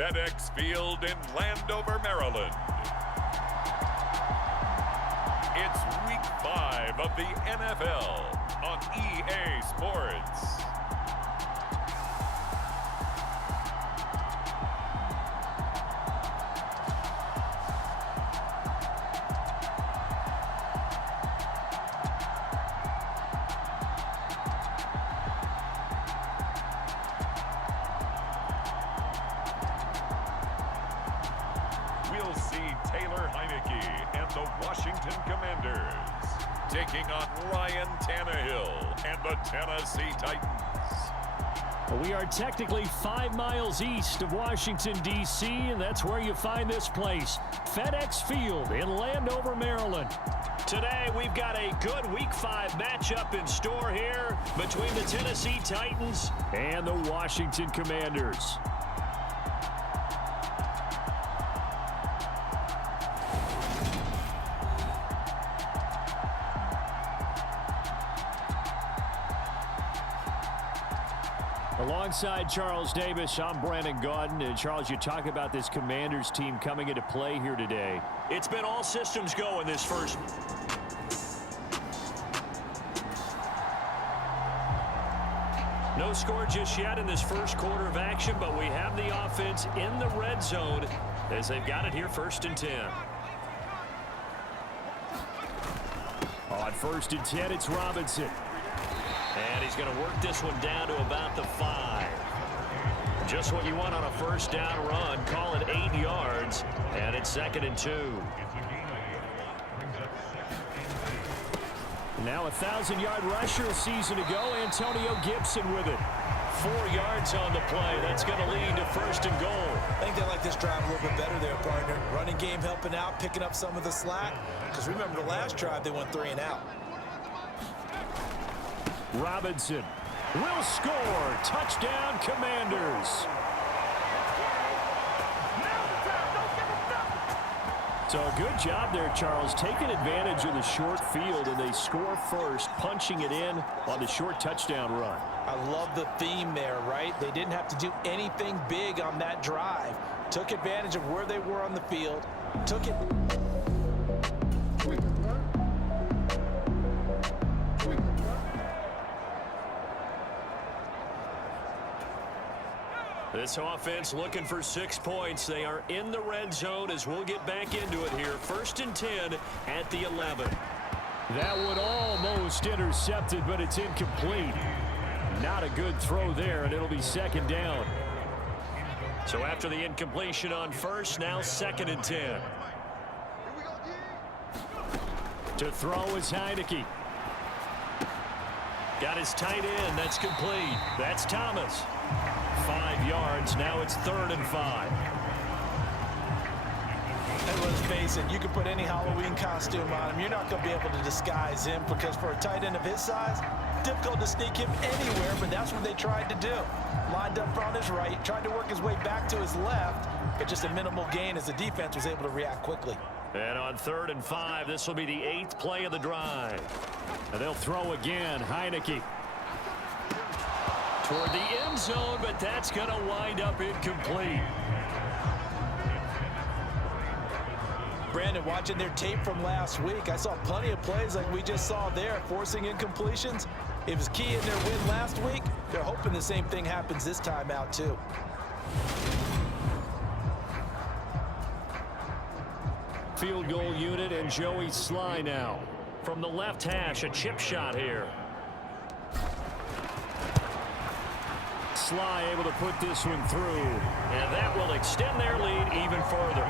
FedEx Field in Landover, Maryland. It's Week 5 of the NFL on EA Sports. We'll see Taylor Heineke and the Washington Commanders taking on Ryan Tannehill and the Tennessee Titans. We are technically 5 miles east of Washington, D.C., and that's where you find this place, FedEx Field in Landover, Maryland. Today, we've got a good Week 5 matchup in store here between the Tennessee Titans and the Washington Commanders. Alongside Charles Davis, I'm Brandon Gaudin. And Charles, you talk about this Commanders team coming into play here today. It's been all systems go in this first. No score just yet in this first quarter of action, but we have the offense in the red zone as they've got it here 1st and 10. On 1st and 10, it's Robinson. And he's going to work this one down to about the 5. Just what you want on a first down run. Call it 8 yards. And it's 2nd and 2. Now a 1,000-yard rusher a season ago. Antonio Gibson with it. 4 yards on the play. That's going to lead to 1st and goal. I think they like this drive a little bit better there, partner. Running game helping out, picking up some of the slack. Because remember the last drive, they went 3 and out. Robinson will score. Touchdown, Commanders. So a good job there, Charles, taking advantage of the short field, and they score first, punching it in on the short touchdown run. I love the theme there, right? They didn't have to do anything big on that drive. Took advantage of where they were on the field. Took it. This offense looking for 6 points. They are in the red zone as we'll get back into it here. 1st and 10 at the 11. That one almost intercepted, but it's incomplete. Not a good throw there, and it'll be 2nd down. So after the incompletion on 1st, now 2nd and 10. To throw is Heineke. Got his tight end. That's complete. That's Thomas. 5 yards. Now it's 3rd and 5. And let's face it, you can put any Halloween costume on him. You're not going to be able to disguise him because for a tight end of his size, difficult to sneak him anywhere, but that's what they tried to do. Lined up on his right, tried to work his way back to his left, but just a minimal gain as the defense was able to react quickly. And on 3rd and 5, this will be the 8th play of the drive. And they'll throw again. Heineke toward the end zone, but that's going to wind up incomplete. Brandon, watching their tape from last week, I saw plenty of plays like we just saw there, forcing incompletions. It was key in their win last week. They're hoping the same thing happens this time out, too. Field goal unit and Joey Sly now. From the left hash, a chip shot here. Sly able to put this one through, and that will extend their lead even further.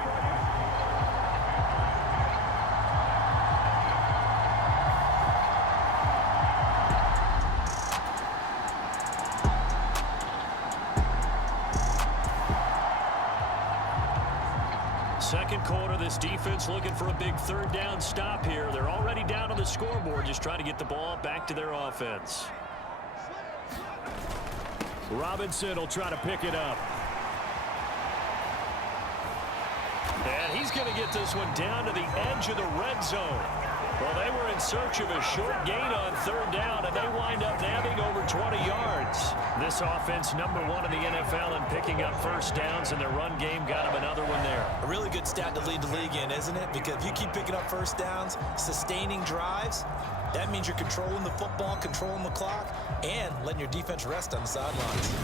Second quarter, this defense looking for a big 3rd down stop here. They're already down on the scoreboard, just trying to get the ball back to their offense. Robinson will try to pick it up. And he's going to get this one down to the edge of the red zone. Well, they were in search of a short gain on third down, and they wind up nabbing over 20 yards. This offense, number one in the NFL in picking up first downs, and their run game got them another one there. A really good stat to lead the league in, isn't it? Because if you keep picking up first downs, sustaining drives, that means you're controlling the football, controlling the clock, and letting your defense rest on the sidelines.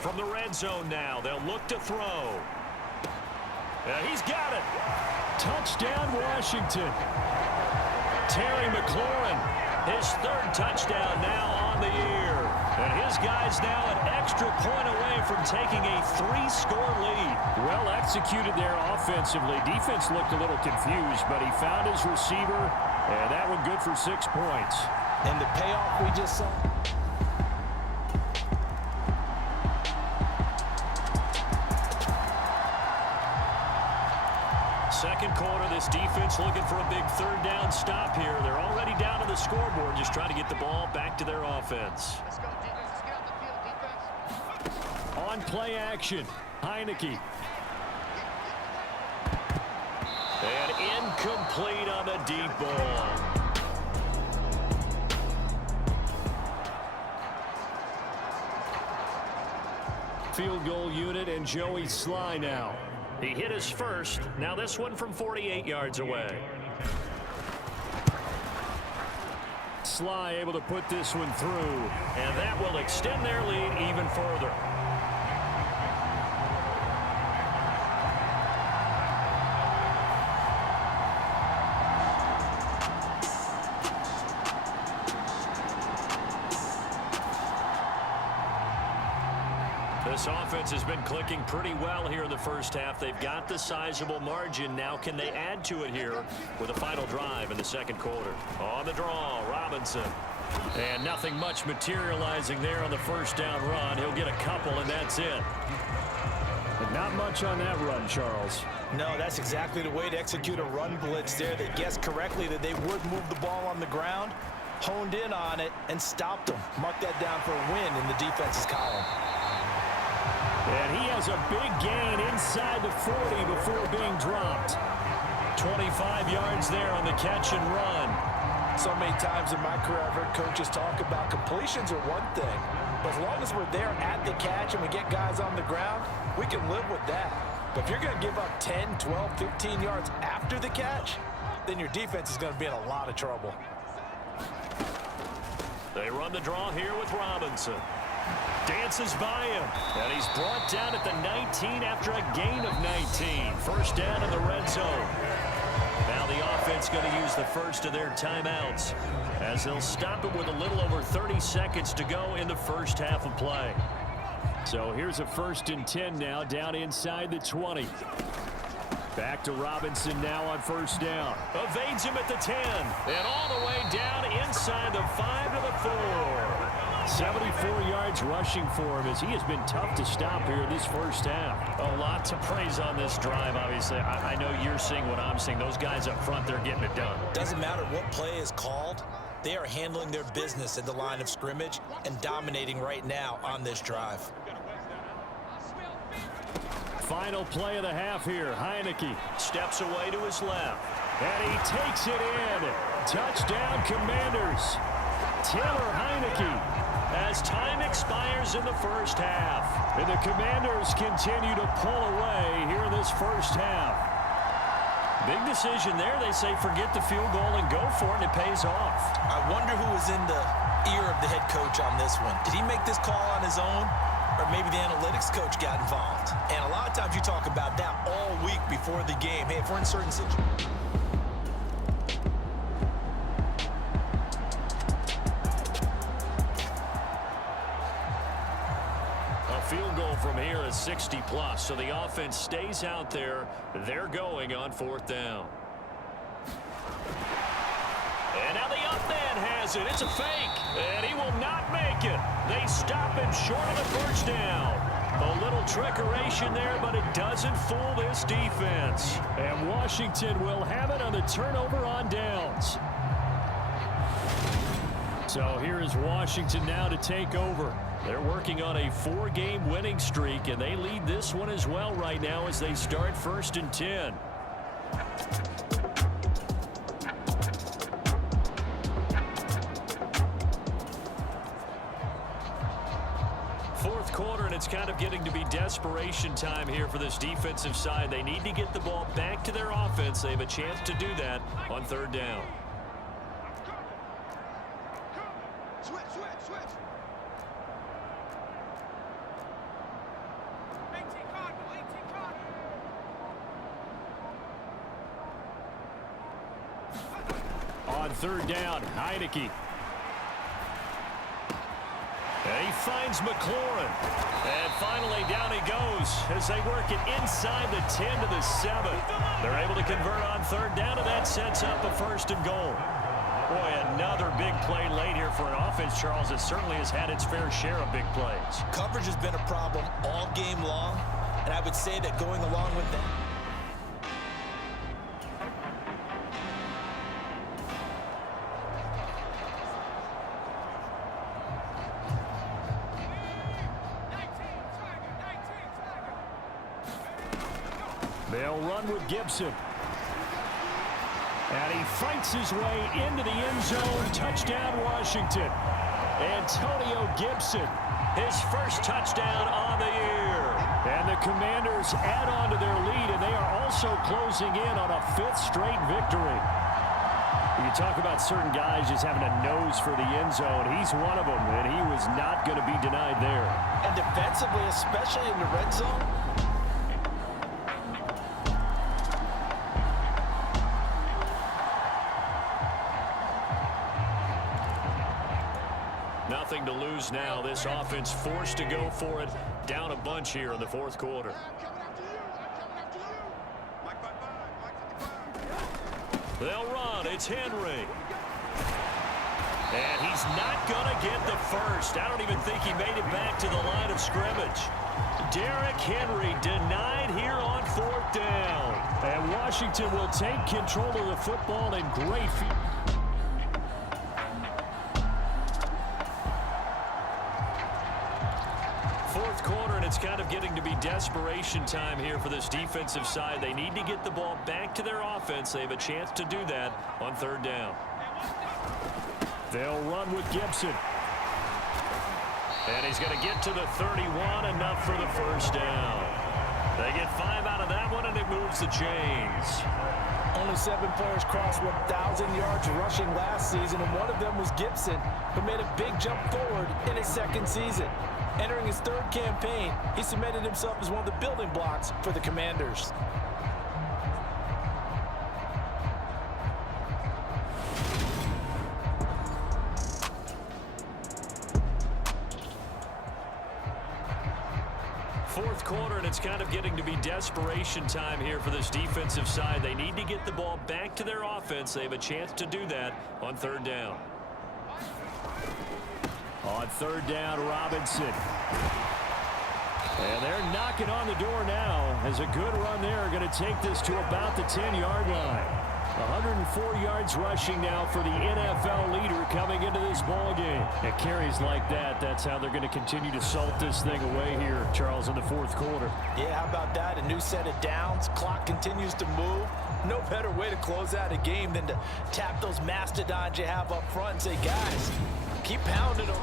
From the red zone now, they'll look to throw. He's got it. Touchdown, Washington. Terry McLaurin, his third touchdown now on the year. And his guys now an extra point away from taking a 3-score lead. Well executed there offensively. Defense looked a little confused, but he found his receiver, and that one good for 6 points. And the payoff we just saw. Second quarter, this defense looking for a big third down stop here. They're already down on the scoreboard, just trying to get the ball back to their offense. Let's go, defense. Let's get on the field, defense. On play action, Heineke. And incomplete on the deep ball. Field goal unit and Joey Sly now. He hit his first. Now this one from 48 yards away. Sly able to put this one through. And that will extend their lead even further. This offense has been clicking pretty well here in the first half. They've got the sizable margin. Now can they add to it here with a final drive in the second quarter? On the draw, Robinson. And nothing much materializing there on the first down run. He'll get a couple, and that's it. But not much on that run, Charles. No, that's exactly the way to execute a run blitz there. They guessed correctly that they would move the ball on the ground, honed in on it, and stopped them. Mark that down for a win in the defense's column. And he has a big gain inside the 40 before being dropped. 25 yards there on the catch and run. So many times in my career, I've heard coaches talk about completions are one thing. But as long as we're there at the catch and we get guys on the ground, we can live with that. But if you're going to give up 10, 12, 15 yards after the catch, then your defense is going to be in a lot of trouble. They run the draw here with Robinson. Dances by him, and he's brought down at the 19 after a gain of 19. First down in the red zone. Now the offense going to use the first of their timeouts as they'll stop it with a little over 30 seconds to go in the first half of play. So here's a 1st and 10 now, down inside the 20. Back to Robinson now on first down. Evades him at the 10, and all the way down inside the 5 to the 4. 74 yards rushing for him as he has been tough to stop here this first half. A lot to praise on this drive, obviously. I know you're seeing what I'm seeing. Those guys up front, they're getting it done. Doesn't matter what play is called. They are handling their business at the line of scrimmage and dominating right now on this drive. Final play of the half here. Heineke steps away to his left. And he takes it in. Touchdown, Commanders. Taylor Heineke. As time expires in the first half. And the Commanders continue to pull away here in this first half. Big decision there. They say forget the field goal and go for it, and it pays off. I wonder who was in the ear of the head coach on this one. Did he make this call on his own? Or maybe the analytics coach got involved? And a lot of times you talk about that all week before the game. Hey, if we're in certain situations. Field goal from here is 60+, so the offense stays out there. They're going on 4th down. And now the up man has it. It's a fake, and he will not make it. They stop him short of the first down. A little trickeration there, but it doesn't fool this defense. And Washington will have it on the turnover on downs. So here is Washington now to take over. They're working on a 4-game winning streak, and they lead this one as well right now as they start 1st and 10. Fourth quarter, and it's kind of getting to be desperation time here for this defensive side. They need to get the ball back to their offense. They have a chance to do that on 3rd down. On 3rd down, Heineke. And he finds McLaurin. And finally down he goes as they work it inside the 10 to the 7. They're able to convert on 3rd down, and that sets up a 1st and goal. Boy, another big play late here for an offense, Charles, that certainly has had its fair share of big plays. Coverage has been a problem all game long, and I would say that going along with that, they'll run with Gibson. And he fights his way into the end zone. Touchdown, Washington. Antonio Gibson. His first touchdown on the year. And the Commanders add on to their lead, and they are also closing in on a 5th straight victory. You talk about certain guys just having a nose for the end zone. He's one of them, and he was not going to be denied there. and defensively, especially in the red zone, Nothing to lose now. This offense forced to go for it. Down a bunch here in the 4th quarter. They'll run. It's Henry. And he's not going to get the first. I don't even think he made it back to the line of scrimmage. Derrick Henry denied here on 4th down. And Washington will take control of the football in great field. Quarter, and it's kind of getting to be desperation time here for this defensive side. They need to get the ball back to their offense. They have a chance to do that on 3rd down. They'll run with Gibson. And he's going to get to the 31, enough for the 1st down. They get 5 out of that one, and it moves the chains. only 7 players crossed 1,000 yards rushing last season, and one of them was Gibson, who made a big jump forward in his 2nd season. Entering his 3rd campaign, he cemented himself as one of the building blocks for the Commanders. Fourth quarter, and it's kind of getting to be desperation time here for this defensive side. They need to get the ball back to their offense. They have a chance to do that on 3rd down. On 3rd down, Robinson. And they're knocking on the door now as a good run there. Going to take this to about the 10-yard line. 104 yards rushing now for the NFL leader coming into this ball game. It carries like that. That's how they're going to continue to salt this thing away here, Charles, in the 4th quarter. Yeah, how about that? A new set of downs. Clock continues to move. No better way to close out a game than to tap those mastodons you have up front and say, guys, keep pounding them.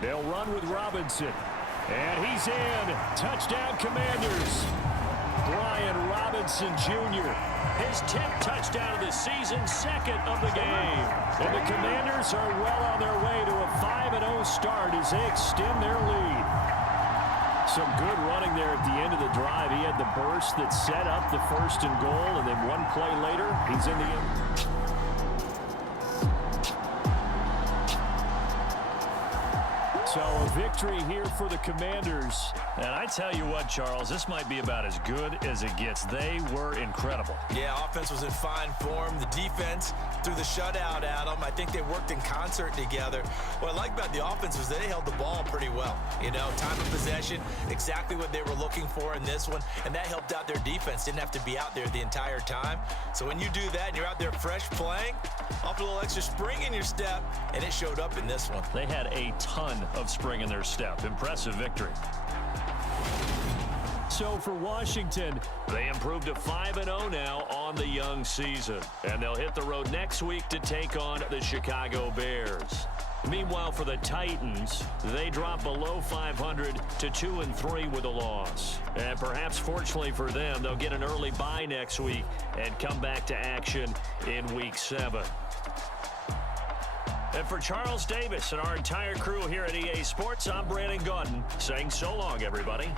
They'll run with Robinson. And he's in. Touchdown, Commanders. Brian Robinson Jr. His 10th touchdown of the season, 2nd of the game. And the Commanders are well on their way to a 5-0 start as they extend their lead. Some good running there at the end of the drive. He had the burst that set up the 1st and goal, and then one play later, he's in the end. So a victory here for the Commanders. And I tell you what, Charles, this might be about as good as it gets. They were incredible. Yeah, offense was in fine form. The defense threw the shutout at them. I think they worked in concert together. What I like about the offense was they held the ball pretty well. You know, time of possession, exactly what they were looking for in this one, and that helped out their defense. Didn't have to be out there the entire time. So when you do that and you're out there fresh playing, off a little extra spring in your step, and it showed up in this one. They had a ton of spring in their step. Impressive victory. So for Washington, they improved to 5-0 now on the young season. And they'll hit the road next week to take on the Chicago Bears. Meanwhile, for the Titans, they drop below 500 to 2-3 with a loss. And perhaps fortunately for them, they'll get an early bye next week and come back to action in Week 7. And for Charles Davis and our entire crew here at EA Sports, I'm Brandon Gaudin saying so long, everybody.